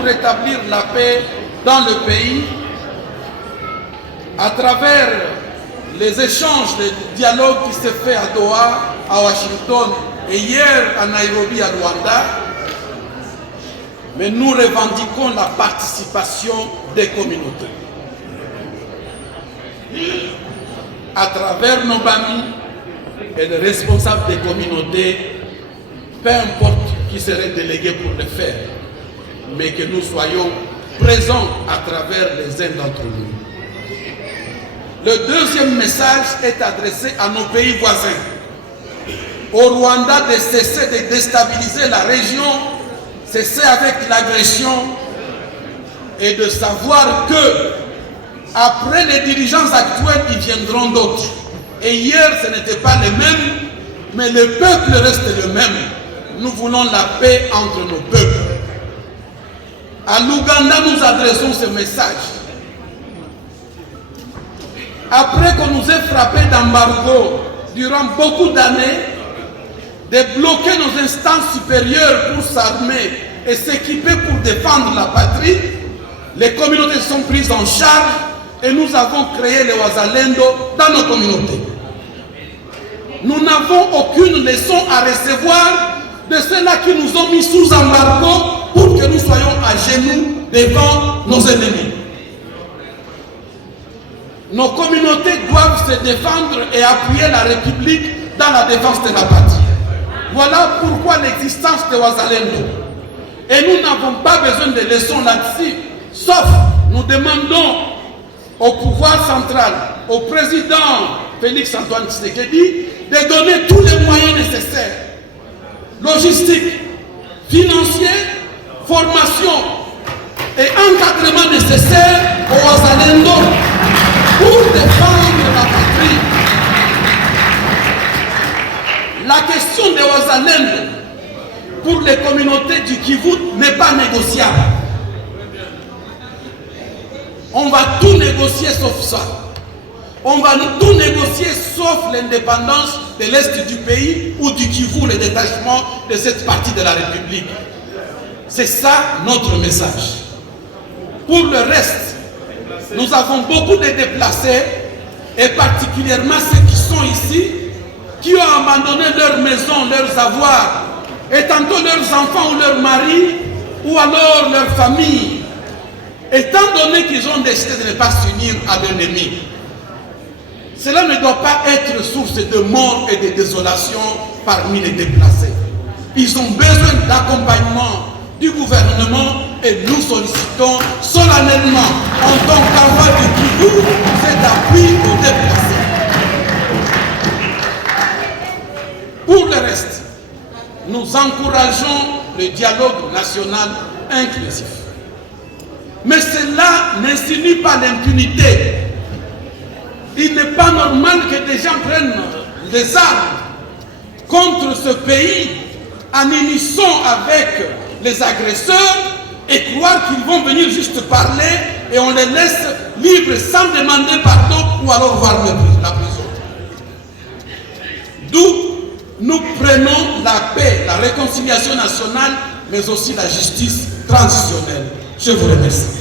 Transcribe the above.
pour rétablir la paix dans le pays à travers les échanges, les dialogues qui se fait à Doha, à Washington et hier à Nairobi, à Luanda. Mais nous revendiquons la participation des communautés. À travers nos amis et les responsables des communautés, peu importe qui serait délégué pour le faire, mais que nous soyons présents à travers les uns d'entre nous. Le deuxième message est adressé à nos pays voisins. Au Rwanda de cesser de déstabiliser la région, cesser avec l'agression et de savoir que après les dirigeants actuels, ils viendront d'autres. Et hier, ce n'était pas les mêmes, mais le peuple reste le même. Nous voulons la paix entre nos peuples. À l'Ouganda, nous adressons ce message. Après qu'on nous ait frappé d'embargo durant beaucoup d'années, de bloquer nos instances supérieures pour s'armer et s'équiper pour défendre la patrie, les communautés sont prises en charge et nous avons créé les Wazalendo dans nos communautés. Nous n'avons aucune leçon à recevoir de ceux-là qui nous ont mis sous embargo pour que nous soyons à genoux devant nos ennemis. Nos communautés doivent se défendre et appuyer la République dans la défense de la patrie. Voilà pourquoi l'existence de Wazalendo. Et nous n'avons pas besoin de leçons là-dessus, sauf nous demandons au pouvoir central, au président Félix Antoine Tshisekedi, de donner tous les moyens nécessaires, logistiques, financiers, formation et encadrement nécessaires au Wazalendo pour défendre la patrie. La question de Wazalendo pour les communautés du Kivu n'est pas négociable. On va tout négocier sauf ça. On va tout négocier sauf l'indépendance de l'Est du pays ou du Kivu, le détachement de cette partie de la République. C'est ça notre message. Pour le reste, nous avons beaucoup de déplacés, et particulièrement ceux qui sont ici, qui ont abandonné leurs maisons, leurs avoirs, et tantôt leurs enfants ou leurs maris, ou alors leurs familles, étant donné qu'ils ont décidé de ne pas s'unir à l'ennemi. Cela ne doit pas être source de mort et de désolation parmi les déplacés. Ils ont besoin d'accompagnement du gouvernement et nous sollicitons solennellement, en tant qu'envoi du Kivu, cet appui aux déplacés. Pour le reste, nous encourageons le dialogue national inclusif. Mais cela n'insinue pas l'impunité. Il n'est pas normal que des gens prennent des armes contre ce pays en unisson avec les agresseurs et croire qu'ils vont venir juste parler et on les laisse libres sans demander pardon ou alors voir la prison. D'où nous prenons la paix, la réconciliation nationale, mais aussi la justice transitionnelle. Je vous remercie.